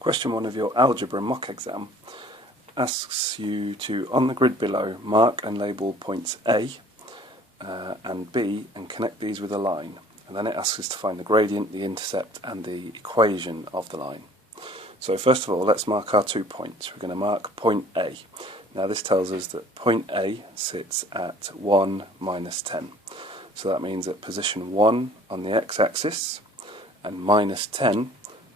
Question 1 of your Algebra mock exam asks you to, on the grid below, mark and label points A and B and connect these with a line. And then it asks us to find the gradient, the intercept and the equation of the line. So first of all, let's mark our 2 points. We're going to mark point A. Now this tells us that point A sits at 1 minus 10. So that means at position 1 on the x-axis and minus 10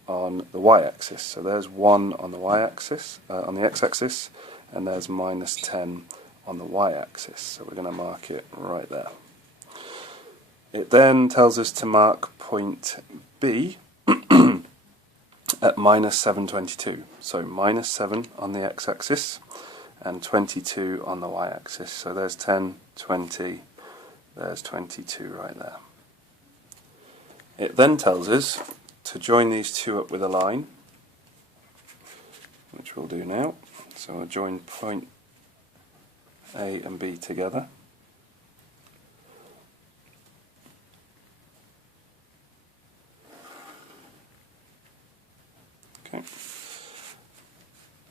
on the y-axis. So there's 1 on the y-axis, on the x-axis, and there's minus 10 on the y-axis. So we're going to mark it right there. It then tells us to mark point B at minus 722. So minus 7 on the x-axis and 22 on the y-axis. So there's 10, 20, there's 22 right there. It then tells us to join these two up with a line, which we'll do now. So I'll join point A and B together. Okay.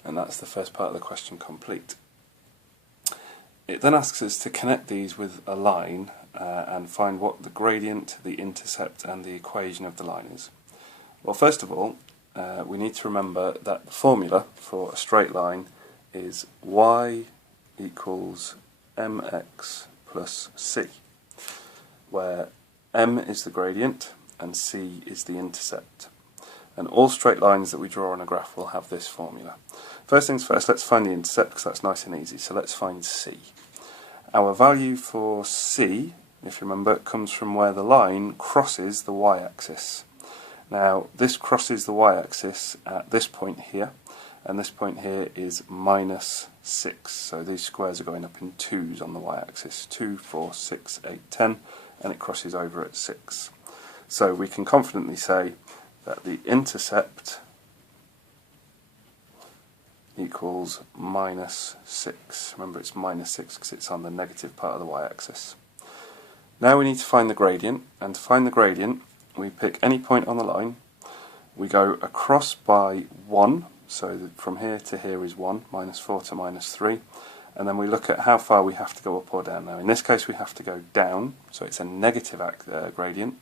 And that's the first part of the question complete. It then asks us to connect these with a line and find what the gradient, the intercept and the equation of the line is. Well, first of all, we need to remember that the formula for a straight line is y equals mx plus c, where m is the gradient and c is the intercept. And all straight lines that we draw on a graph will have this formula. First things first, let's find the intercept because that's nice and easy. So let's find c. Our value for c, if you remember, comes from where the line crosses the y-axis. Now this crosses the y-axis at this point here, and this point here is minus 6. So these squares are going up in 2's on the y-axis. 2, 4, 6, 8, 10, and it crosses over at 6. So we can confidently say that the intercept equals minus 6. Remember, it's minus 6 because it's on the negative part of the y-axis. Now we need to find the gradient, and to find the gradient we pick any point on the line, we go across by 1, so from here to here is 1, minus 4 to minus 3, and then we look at how far we have to go up or down. Now in this case we have to go down, so it's a negative gradient,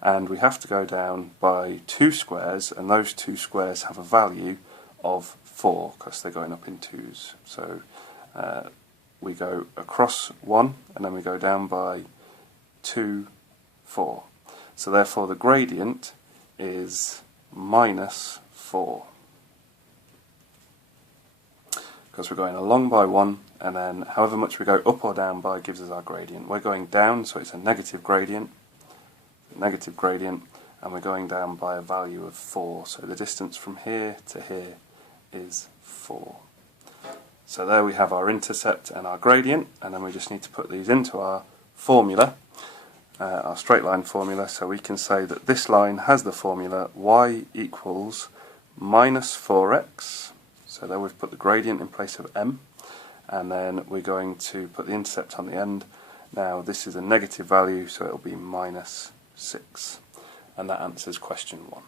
and we have to go down by 2 squares, and those 2 squares have a value of 4 because they're going up in 2's. So we go across 1 and then we go down by 2, 4. So therefore the gradient is minus 4 because we're going along by 1, and then however much we go up or down by gives us our gradient. We're going down, so it's a negative gradient, and we're going down by a value of 4. So the distance from here to here is 4. So there we have our intercept and our gradient, and then we just need to put these into our formula, our straight line formula. So we can say that this line has the formula y equals minus 4x. So there we've put the gradient in place of m, and then we're going to put the intercept on the end. Now this is a negative value, so it'll be minus 6. And that answers question 1.